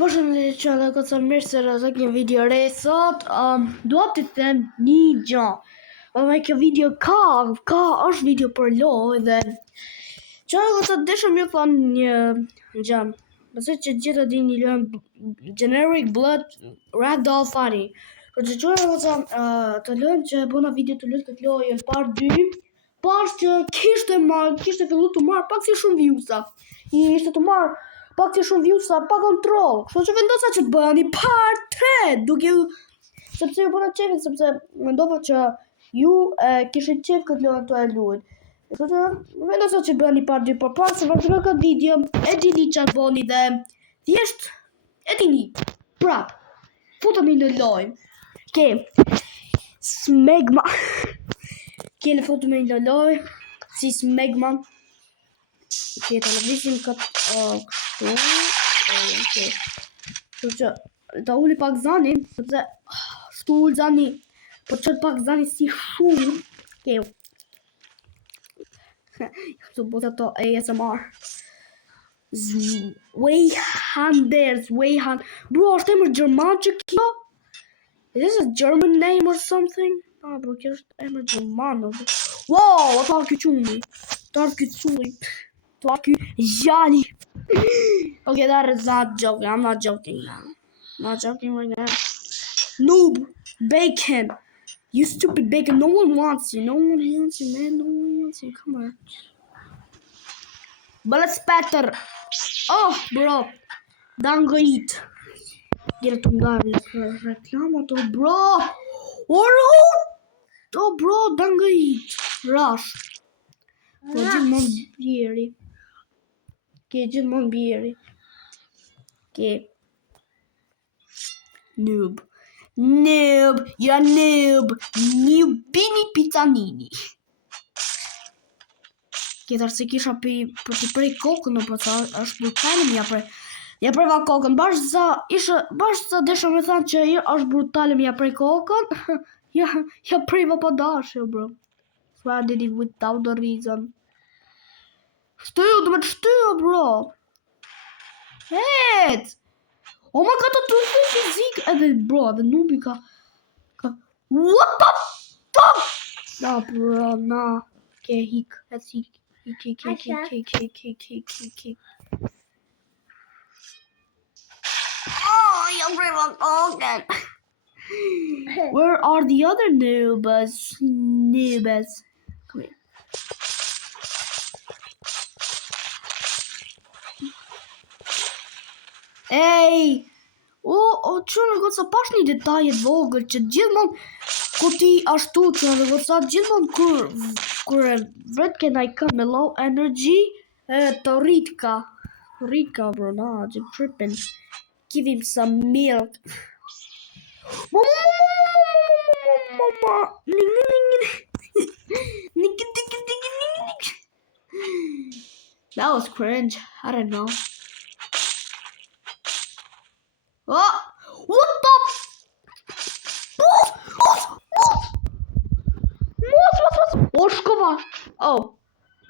Përshëndetje dhe këtë mirë se rëzak një video re sot. Dua të them një gjë. Me kjo video është video për lojë dhe që të deshëm ju thonë një gjë. Mëse që gjithë di një lojë Generic Blood Ragdoll Funny. Për që të lojnë që bëna video të lojnë këtë lojë part 2. Pas që kishte fillu të marrë pak si shumë viewsa. Ishte të marrë pak që shumë viewsa pa kontrol. Kështu që vendosa që të bëni part 3 duke ju sepse ju bëna qefin, sepse mendova që ju kishit qef këtë lojë të luajt. Kështu që vendosa që bëni part 2 por pas se vazhdoj këtë video e dini çfarë bëni dhe thjesht e dini. Prap, futemi në lojë. Ke Smegma. Kele futemi në lojë si Smegma. Ke televizin këtë kështu që ta uli pak zanin sepse shtu ul zani po qët pak zani si shumë keu këtu bota to ASMR Zweihander bro është emër Gjerman që kjo is this a German name or something bro kjo është emër Gjerman wow ata kjo quni ta kjo culi ta kjo gjali. Okay, that is not joking. I'm not joking now. I'm not joking right now. Noob, bacon. You stupid bacon. No one wants you. No one wants you, man. No one wants you. Come on. But let's better. Oh, bro. Don't go eat. Get it to me. Reclama to bro. Oh, bro. Don't go eat. Rush. Ke gjithmonë bjeri. Ke noob. You're a noob. Noobini pizzanini. Ke tërë se kisha për të prej kokën në përsa është brutale më ja preva kokën. Bashkë sa desha me thanë që është brutale më ja prej kokën. Ja preva pa dashje, bro. So I did it without the reason. Stuur, du bent stuur, bro. Het! Oh my god, dat doet veel fysiek. En bro, de noobie kan... What the fuck? Nah, bro, nah. Okay, hik. Let's hik. Hik. Oh, you're pretty broken. Where are the other noobs? Come here. Ej! Që në goca pash një detajet vogël që gjithmonë ku ti ashtu që në goca gjithmonë kur vret kena I come me low energy të rritka bro na just tripping give him some milk that was cringe I don't know. Oh, what the? What? Oh,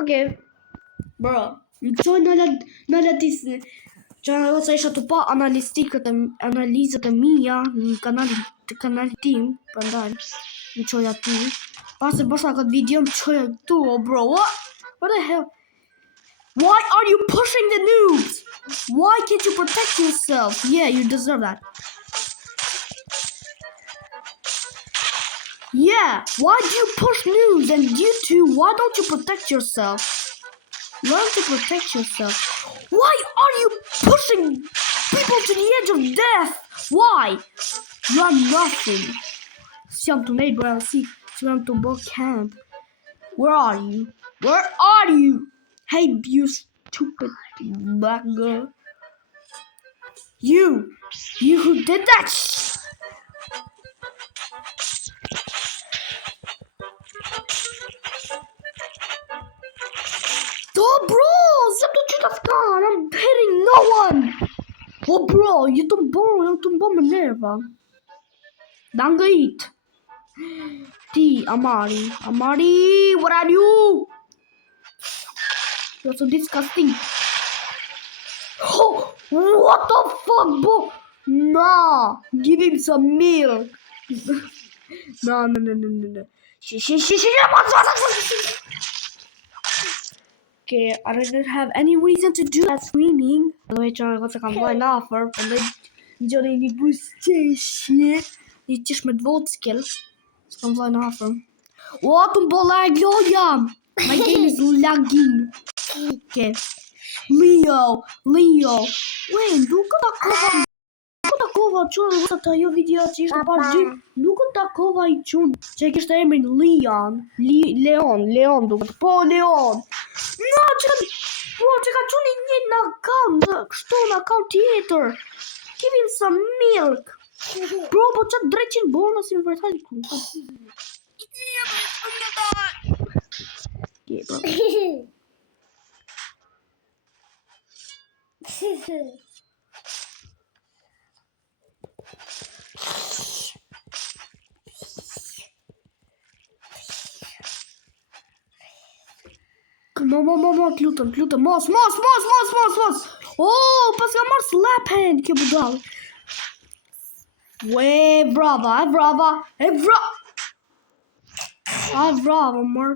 okay, bro. Çoj në latisë. Çfarë ose isha të pa analizat e mia në kanalin tim, prandaj më çoj aty. Pas e bësha këtë video më çoj këtu, oh bro. What the hell? Why are you pushing the noobs? Why can't you protect yourself? Yeah, you deserve that. Yeah, why do you push noobs? And you two, why don't you protect yourself? Learn to protect yourself. Why are you pushing people to the edge of death? Why? You are nothing. Siam to made where I see. Siam to book camp. Where are you? Where are you? Hey, you stupid black girl. You who did that Oh bro, I'm hitting no one. Oh bro, you don't bomb me nerva. Don't eat. Amari, what are you? You're so disgusting. Oh, What the fuck, bro? Nah, give him some milk. No. Okay, I don't have any reason to do that screaming. By the way, jag har kan vara en offer, men det gör det i busstation. Det är just med vårdskill. Så kan vara en offer. What the ball är glad. My game is lagging. Okay. Leo. Wait, Nuk takova çun ata jo video që ishte pas gjy. Nuk takova I çun që kishte emrin Leon duket. Po Leon. No, që ka çuni një në account, kështu në account tjetër. Give him some milk. Bro, po çat drejtin bonus in vërtet ku. Okay, bro. Mos, lutem, mos. Oh, pas ka marrë slap hand, kjo budall. Brava. Mor.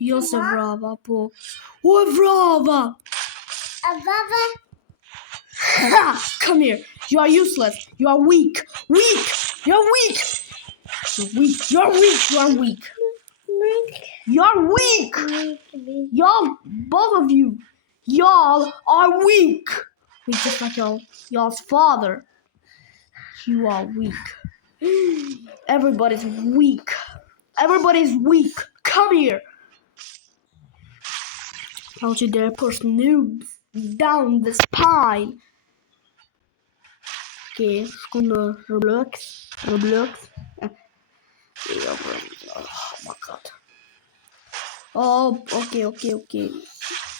Jo se brava, po. Brava. Come here. You are useless. You are weak. You're weak. Y'all, both of you. Y'all are weak. Just like y'all's father. You are weak. Everybody's weak. Come here. Don't you dare push noobs down the spine. Okay, skunda Roblox. Oh my god. Oh, okay.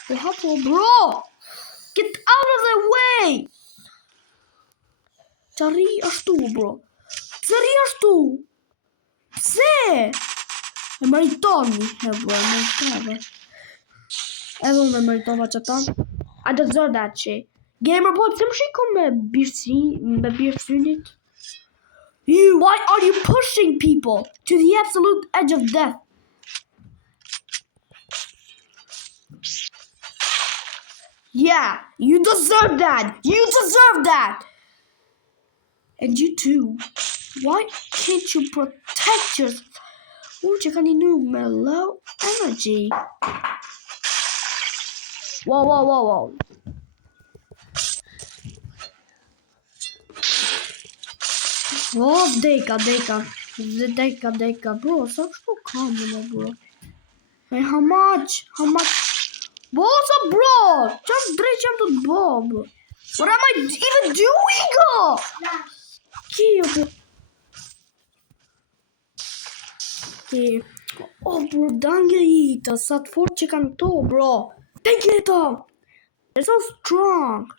We have to, bro. Get out of the way. Çari ashtu, bro. Pse? E maritoni, bro, Edhe unë maritova çatan. I deserve that shit. Gamer boy, pse më shikon me birësynit? Why are you pushing people to the absolute edge of death? Yeah, you deserve that. And you too. Why can't you protect yourself? Që ka një noob me low energy. Wow. Oh, deka. Bro, sa kështu kam në, bro. Hey, how much? What's up, bro? Just drejt jam të bob. What am I even doing? Okay. Oh, bro, dange ita. Sa të fort që kanë to, bro. Thank you, Tom. They're so strong.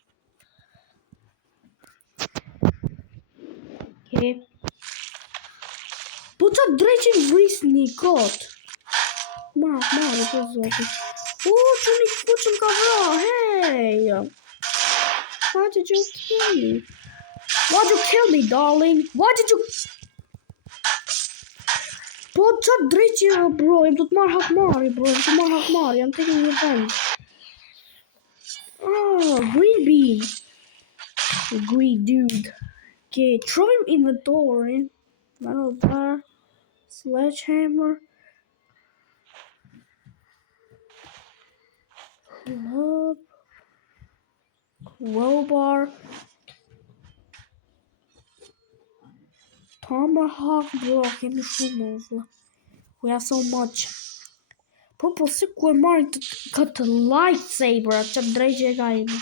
Okay. Po që drejqin vrisni kot. Marë, po zotë. Oh, që një kuqën ka vra, hey. Why did you kill me? Why did you kill me, darling? Why did you... Po që drejqin, bro, jem të marrë hakmari, bro. I'm taking revenge. Oh, green bean. Green dude. Okay, throw him inventory. Metal bar. Sledgehammer. Club. Crowbar. Tomahawk, bro. Kemi shumë over. We have so much. Po si ku e marrin këtë lightsaber që drejtë e ka jemi.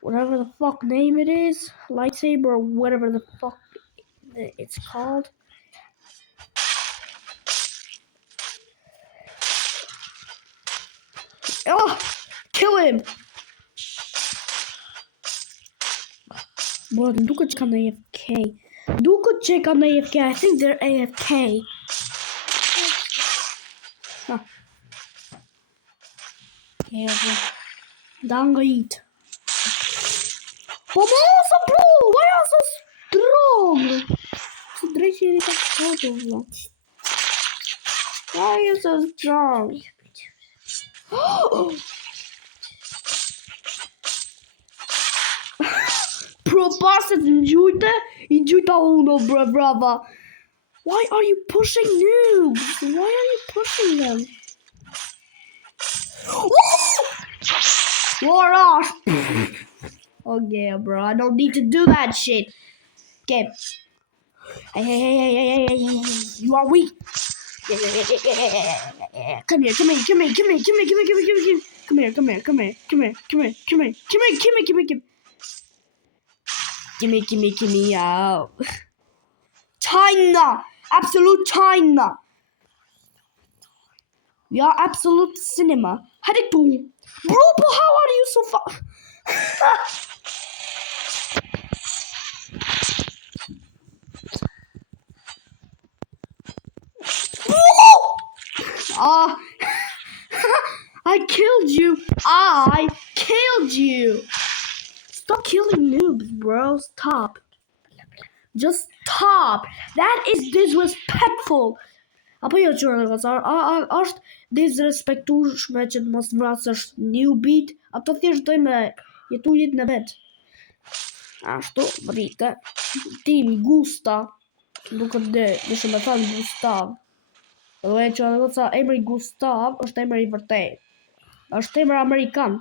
Whatever the fuck name it is, lightsaber or whatever the fuck it's called. Oh, kill him! Bro, duket që kanë AFK. I think they're AFK. Yeah, bro. Down go eat. Famosa, bro! Why are you so strong? So drejtë jeni ka foto, bro. Why are you so strong? Bro, passet i gjujta uno, bro, brava. Why are you pushing noobs? Why are you pushing them? War off! Okay, bro, I don't need to do that shit. Okay. Hey, you are weak. Come here. Gimme out. China! Absolute China! We are absolute cinema. Hadi tu. Bro, how are you so far? I killed you. Stop killing noobs, bro. Stop. Just stop. That is disrespectful. Apo jo qërë është disrespektueshme që të mos vrasësh newbie, ato thjesht doj me jetu jetën e vet. Ashtu, vrite. Tim Gusta. Duket dishë me thënë Gustav. Dhe që sa emri Gustav është emri i vërtet. Është emër amerikan.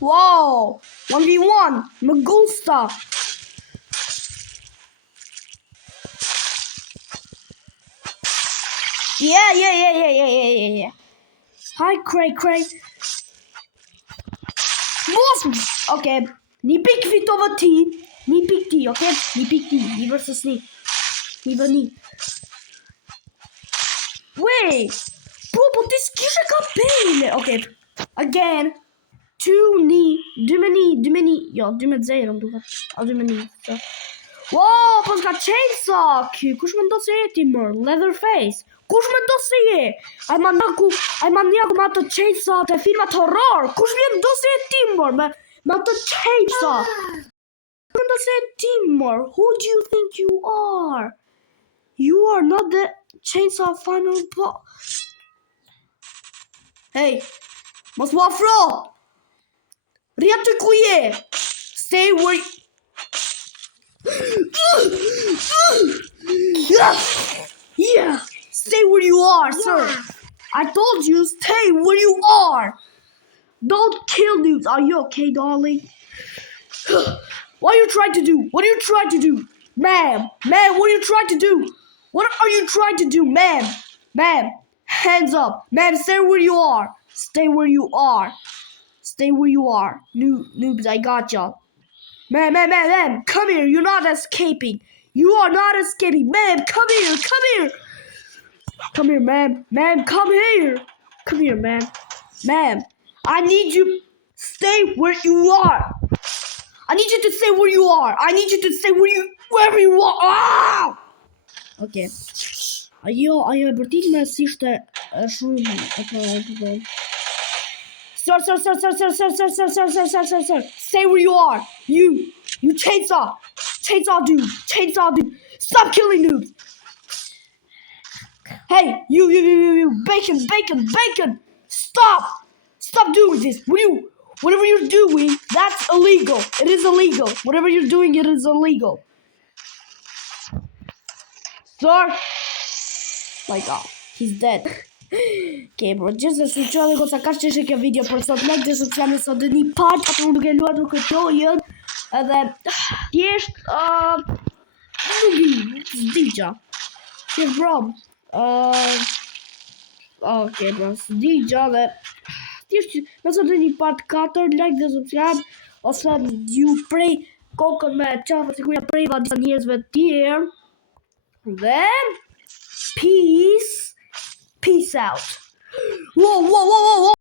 Wow! 1v1! Me gusta! Yeah. Hi, Cray. Okay. Ni pick fitova ti. Ni pick ti, okay? Ni pick ti. Ni versus ni. Ni vë ni. Wait! Po ti s'kishe ka pejle. Okay. Again. 2 me ni. Jo, 2-0 më duket. A 2 me ni. Wow, po s'ka chainsaw. Kush më ndo se je ti mër? Leatherface. Kush më ndo se je? Ai maniaku me ato chainsaw të filmat horror. Kush më ndo se je ti mër? Me ato chainsaw. Kush më ndo se je ti mër? Who do you think you are? You are not the chainsaw final boss. Hey, mos më afro. Rria ty ku je. Stay where you... Yeah, stay where you are, sir. I told you, stay where you are. Don't kill dudes. Are you okay, darling? What are you trying to do? Ma'am, what are you trying to do? What are you trying to do, ma'am? Hands up. Ma'am, stay where you are. Stay where you are. Noobs, I got y'all. Ma'am, come here. You're not escaping. You are not escaping. Ma'am, come here. Come here, ma'am. Ma'am, come here. Come here, ma'am. Ma'am, I need you stay where you are. I need you to stay where you are. Wherever you are. Ah! Okay. Ajo e bërtit me si shte shumë Sir. Stay where you are. You chainsaw dude. Stop killing noobs. Hey, you, bacon. Stop doing this. Whatever you're doing, that's illegal. It is illegal. Whatever you're doing, it is illegal. Sir? My God, he's dead. Okay, bro, gjithë se që dhe goca ka që ishe kjo video për sot like dhe subscribe nëse do një part atë nuk e luar nuk e tojën edhe thjesht nuk s'digja thjesht bro okay bro s'digja dhe thjesht nëse do një part 4 like dhe subscribe ose ju prej kokën me qafë si ku ja prejva disa njerëzve tjerë dhe peace out. Whoa.